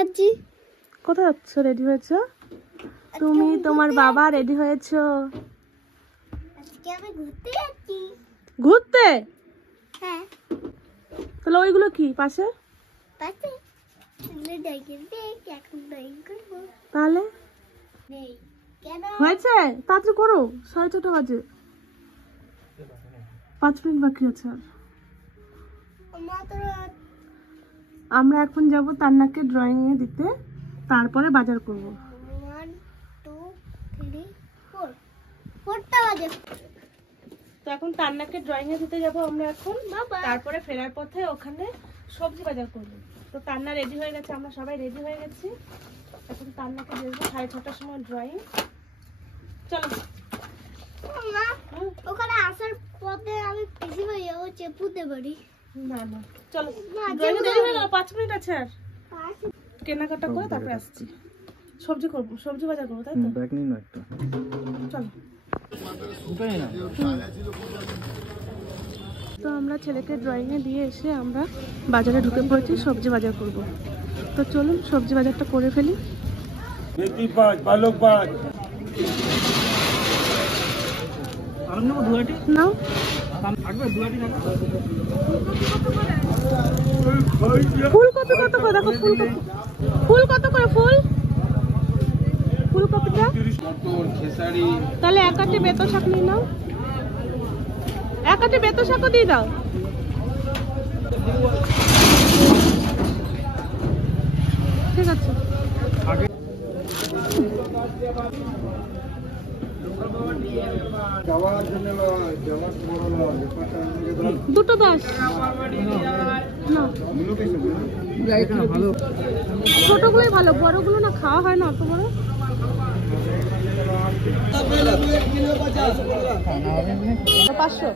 যাচ্ছি। কোথায় যাচ্ছ? রেডি হয়েছো? তুমি তোমার বাবা রেডি হয়েছো? আজকে আমি ঘুরতে যাচ্ছি। ঘুরতে? হ্যাঁ। তাহলে ওইগুলো কি পাশে? পাশে এখন ড্রয়িং করবো। তাহলে নেই কেন? হয়েছে, তাড়াতাড়ি করো, 6:30 বাজে, 5 মিনিট বাকি আছে। আর আমরা এখন যাব তান্নাকে ড্রয়িং এ দিতে, তারপরে বাজার করব। 1 2 3 4 4টা বাজে। তো এখন তান্নাকে ড্রয়িং এ দিতে যাব আমরা এখন, তারপরে ফেরার পথে ওখানে সবজি বাজার করব। তো তান্না রেডি হয়ে গেছে, আমরা সবাই রেডি হয়ে গেছি। এখন তান্নাকে দেবো 6:30টার সময় ড্রয়িং। চলো মা, ওখানে আসার পথে আমি পিসি ভাই ও চেপুতে পারি না না, চলো না, ড্রয়িং দেরি হয়ে গেল, 5 মিনিট আছে। আর পাশে কেনাকাটা করে তারপরে আসছি। সবজি করব, সবজি বাজার করবো, তাই তো? ব্যাগ নিন না একটা। চলো। উপায় না। তো আমরা ছেলেকে ড্রয়িং এ দিয়ে এসে আমরা বাজারে ঢুকে পড়েছি, সবজি বাজার করব। তো চলুন সবজি বাজারটা করে ফেলি। মেথি পাঁচ, পালক পাঁচ। নাও। ফুলকপি কত করে? দেখো ফুলকপি, ফুল কত করে? ফুলকপিটা তাহলে 1 আটি বেতো শাক নিয়ে নাও, 1 আটি বেতো শাকও দিয়ে দাও। ঠিক আছে। দুটো 10 না, ছোটগুলোই ভালো, বড়গুলো না খাওয়া হয় না অত বড়। পাঁচশো।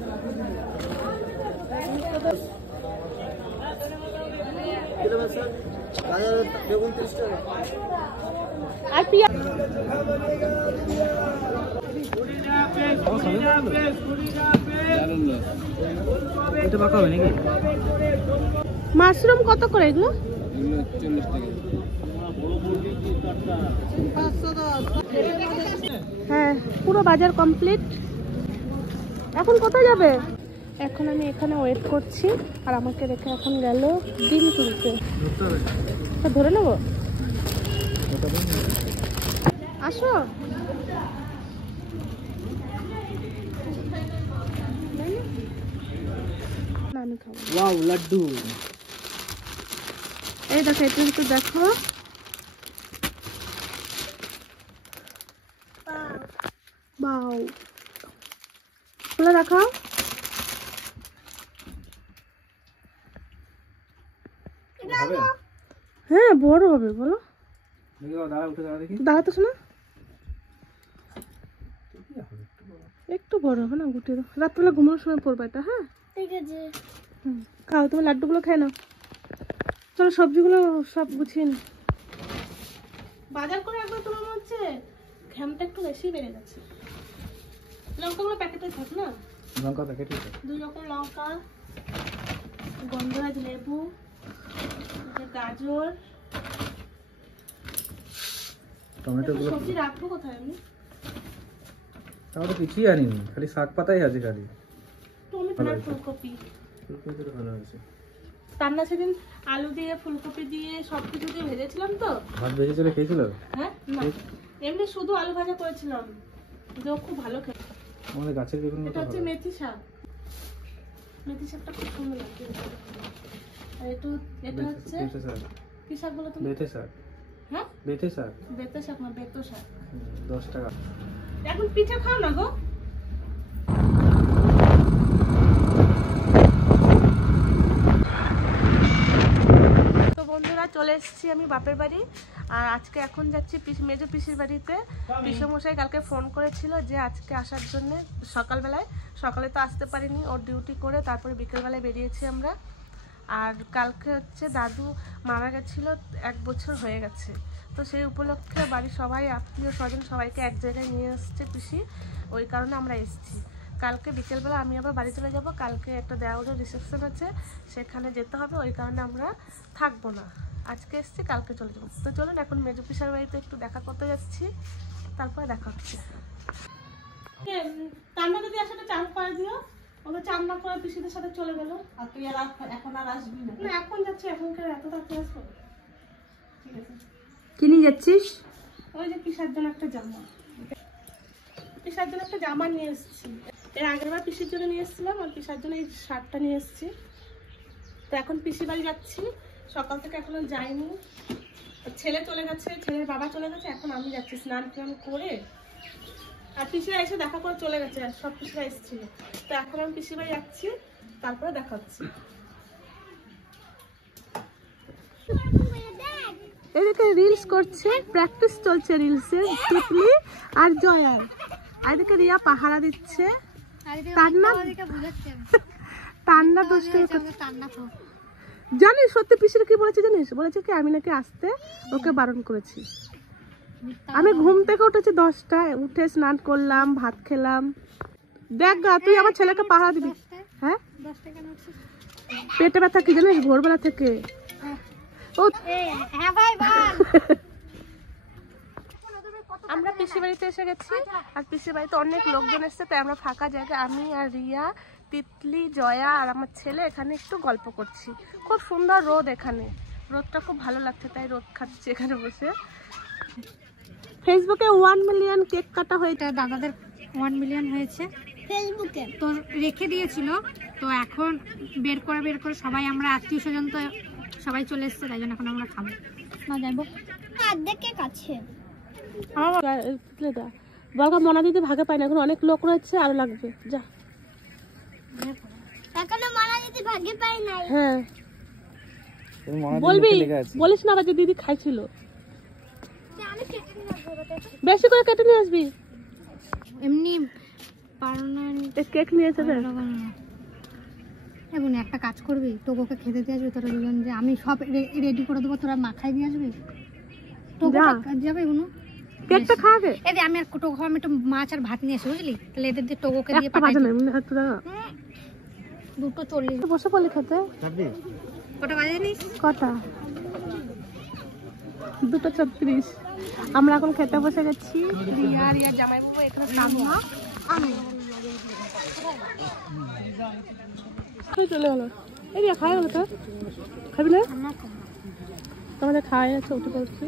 আর পিঁয়াজ মাশরুম কত করে এগুলো? হ্যাঁ, পুরো বাজার কমপ্লিট। এখন কোথায় যাবে? এখন আমি এখানে ওয়েট করছি, আর আমাকে রেখে এখন গেল ডিম কিনতে। ধরে নেবো, আসো। আমি খাবো। ওয়াও, লাড্ডু। এই দেখো, এটা একটু দেখো। বাও, খুলে রাখো। হ্যাঁ, বড় হবে, বলো। দাঁড়াতো শোনা, একটু বড় হবে না, গুটিয়ে দাও। রাত্রেবেলা ঘুমানোর সময় পড়বে এটা। হ্যাঁ ঠিক আছে। খাও, তুমি লাড্ডুগুলো খেয়ে নাও। চলো সবজিগুলো সব গুছিয়ে নি। বাজার করে একবার তোমার মনে হচ্ছে ঘ্যামটা একটু বেশি বেড়ে গেছে। লঙ্কাগুলো প্যাকেটে থাক না, লঙ্কা প্যাকেটে 2 রকম লঙ্কা, গন্ধরাজ লেবু, গাজর, টমেটো গুলো। সবজি রাখবো কোথায় আমি? তাহলে কিছুই আনিনি, খালি শাক পাতাই আছে খালি। টমেটো আর ফুলকপি। ফুলকপি তো ভালো আছে। রান্না সেদিন আলু দিয়ে ফুলকপি দিয়ে সবকিছু দিয়ে ভেজেছিলাম তো। ভাত ভেজে চলে খেয়েছিল? হ্যাঁ না, এমনি শুধু আলু ভাজা করেছিলাম, যে খুব ভালো খেতে। আমাদের গাছের বেগুন এটা হচ্ছে মেথি শাক। মেথি শাকটা খুব সুন্দর লাগে। আর এটা হচ্ছে কি শাক বলো তুমি? বেথে শাক। হ্যাঁ, বেথে শাক। বেতো শাক না, বেতো শাক। 10 টাকা। এখন পিঠা খাও না গো। তো বন্ধুরা, চলে এসেছি আমি বাপের বাড়ি। আর আজকে এখন যাচ্ছি মেজো পিসির বাড়িতে। পিসমশাই কালকে ফোন করেছিল যে আজকে আসার জন্য সকালে তো আসতে পারিনি, ওর ডিউটি করে তারপরে বিকেলবেলায় বেরিয়েছি আমরা। আর কালকে হচ্ছে দাদু মারা গেছিল, 1 বছর হয়ে গেছে। তো সেই উপলক্ষে বাড়ির সবাই আত্মীয় স্বজন সবাইকে এক জায়গায় নিয়ে এসছে পিসি, ওই কারণে আমরা এসেছি। কালকে বিকেলবেলা আমি আবার বাড়ি চলে যাব। কালকে একটা দেওয়ারের রিসেপশন আছে, সেখানে যেতে হবে, ওই কারণে আমরা থাকবো না। আজকে এসছি, কালকে চলে যাবো। তো চলুন এখন মেজো পিসার বাড়িতে একটু দেখা করতে যাচ্ছি, তারপরে দেখা হচ্ছে। কান্না যদি আসলে চান করে দিও, ওকে চান না করে পিসিদের সাথে চলে গেল। আর তুই আর এখন আর আসবি না? না এখন যাচ্ছি, এখনকার এত তাড়াতাড়ি আসবো? ঠিক আছে। কি নিয়ে যাচ্ছিস? ওই যে পিসার জন্য একটা জামা, পিসার জন্য একটা জামা নিয়ে এসেছি। এর আগের বার পিসির জন্য নিয়ে এসেছিলাম, আর পিসার জন্য এই শার্টটা নিয়ে এসেছি। তো এখন পিসি বাড়ি যাচ্ছি, সকাল থেকে এখনো যাইনি। ছেলে চলে গেছে, ছেলের বাবা চলে গেছে, এখন আমি যাচ্ছি স্নান টান করে। আর পিসিরা এসে দেখা করে চলে গেছে, আর সব পিসিরা এসেছিল। তো এখন আমি পিসি বাড়ি যাচ্ছি, তারপরে দেখা হচ্ছে। এদিকে রিলস করছে, প্র্যাকটিস চলছে রিলসের, টিপলি আর জয়ার। আর এদিকে রিয়া পাহারা দিচ্ছে। তান্না দুষ্টু জানিস, সত্যি পিসির কি বলেছে জানিস? বলেছে কি আমি নাকি আসতে ওকে বারণ করেছি। আমি ঘুম থেকে উঠেছি 10টায়, উঠে স্নান করলাম, ভাত খেলাম। দেখ গা, তুই আমার ছেলেকে পাহারা দিবি? হ্যাঁ, পেটে ব্যথা কি জানিস ভোরবেলা থেকে। আমরা পিসি বাড়িতে এসে গেছি, আর পিসি বাড়িতে অনেক লোকজন এসছে, তাই আমরা ফাঁকা জায়গায় আমি আর রিয়া, তিতলি, জয়া আর আমার ছেলে এখানে একটু গল্প করছি। খুব সুন্দর রোদ, এখানে রোদটা খুব ভালো লাগছে, তাই রোদ খাচ্ছি এখানে বসে। ফেসবুকে 1 মিলিয়ন কেক কাটা হয়েছে, দাদাদের 1 মিলিয়ন হয়েছে ফেসবুকে তো রেখে দিয়েছিল। তো এখন বের করে সবাই আমরা আত্মীয় স্বজন তো সবাই চলে এসছে, তাই জন্য এখন আমরা খাবো না যাবো। দেখে কাছে বলকা মনা দিদি ভাগে পাই না, এখন অনেক লোক রয়েছে, আরো লাগবে। যা, এখনো মারা যদি ভাগে পাই নাই। হ্যাঁ বলবি, বলিস না আবার যে দিদি খাইছিল। বেশি করে কেটে নিয়ে আসবি, এমনি কেক নিয়েছে। এবং একটা কাজ করবি, তোকে খেতে দিয়ে আসবি তোরা দুজন, যে আমি সব রেডি করে দেবো, তোরা মাখাই দিয়ে আসবি। যাবে এগুলো কেকটা খাবে। এই যে আমি আর টোকো আমি একটু মাছ আর ভাত নিয়ে আসি, বুঝলি? তাহলে এদের দিয়ে টোকোকে দিয়ে একটা বাজে না, এমনি হাত ধরা 2:40 বসে পড়লে খেতে। কটা বাজে জানিস? কটা? 2:36। আমরা এখন খেতে বসে গেছি। রিয়া রিয়া জামাইবাবু, এখানে তান্না, আমি চলে গেলো। এই রিয়া খাওয়া গেলো তো, খাবি না? তোমাদের খাওয়া যাচ্ছে, উঠে পড়ছি।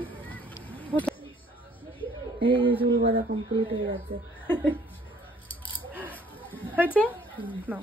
এই চুল বাঁধা কমপ্লিট হয়ে গেছে। হয়েছে না?